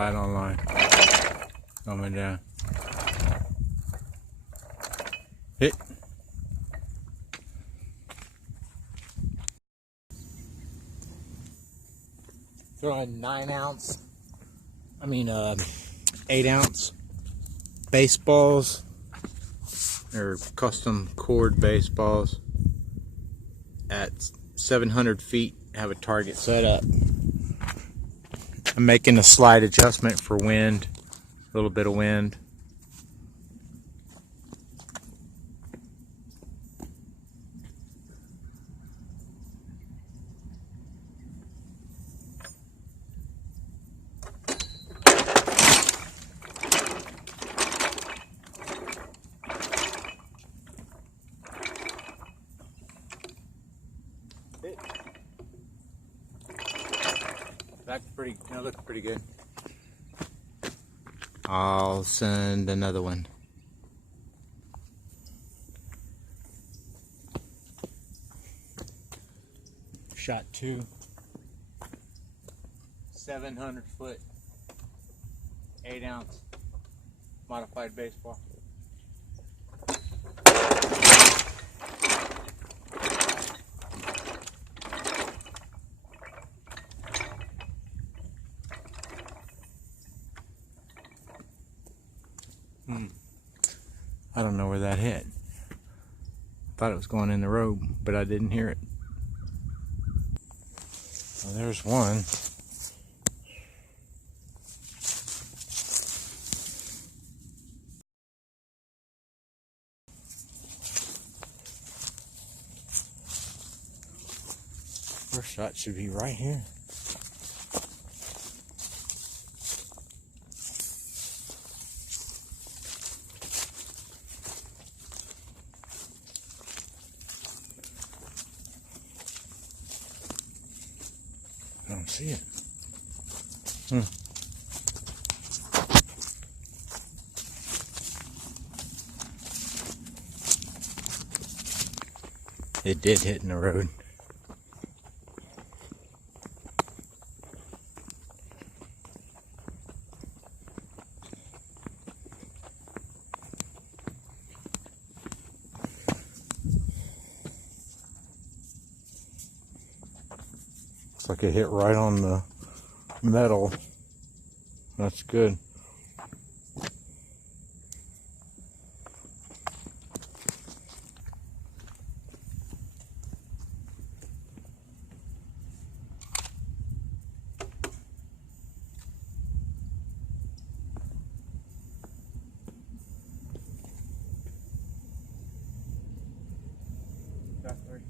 Right on line. Coming down. Hit. Throwing 8-ounce baseballs, or custom cord baseballs at 700 feet. Have a target set up. I'm making a slight adjustment for wind, a little bit of wind. That looks pretty good. I'll send another one. Shot 2. 700 foot, 8-ounce modified baseball. I don't know where that hit. Thought it was going in the road, but I didn't hear it. Well, there's one. First shot should be right here. I don't see it. It did hit in the road. Looks like it hit right on the metal. That's good. Got 3.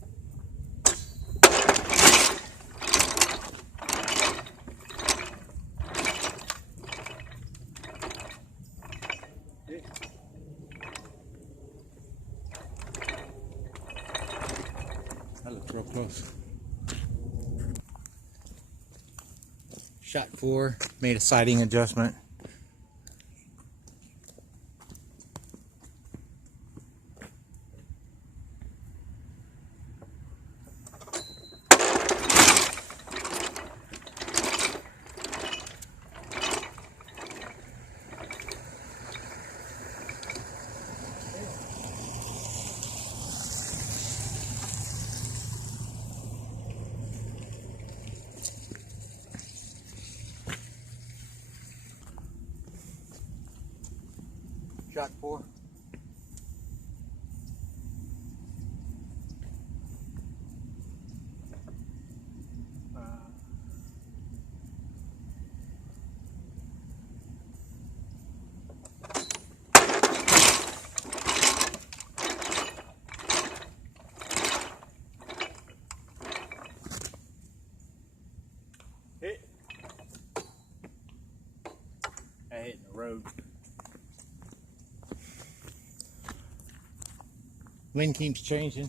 That looks real close. Shot 4, made a sighting adjustment. Shot 4. Hit. I hit in the road. Wind keeps changing.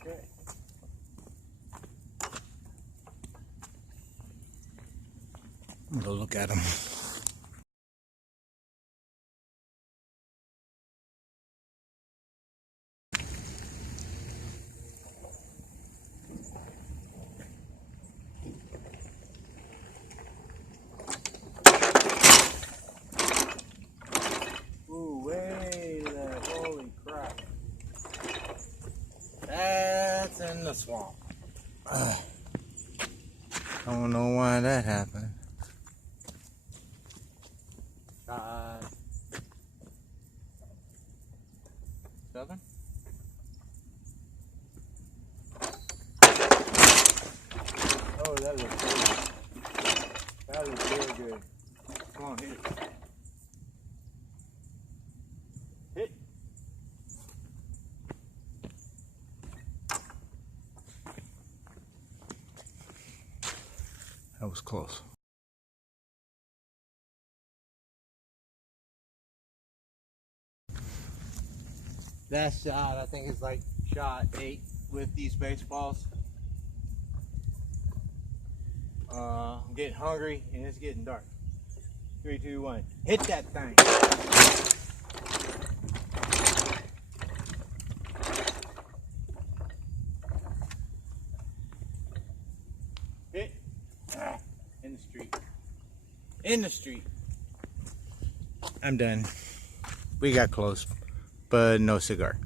Okay. Go look at them. swamp. I don't know why that happened. Shot 7. Oh, that looks good. That looks real good. Come on, hit it. Hit. That was close. That shot, I think, is like shot 8 with these baseballs. I'm getting hungry and it's getting dark. 3, 2, 1. Hit that thing. Hit. In the street. In the street. I'm done. We got close, but no cigar.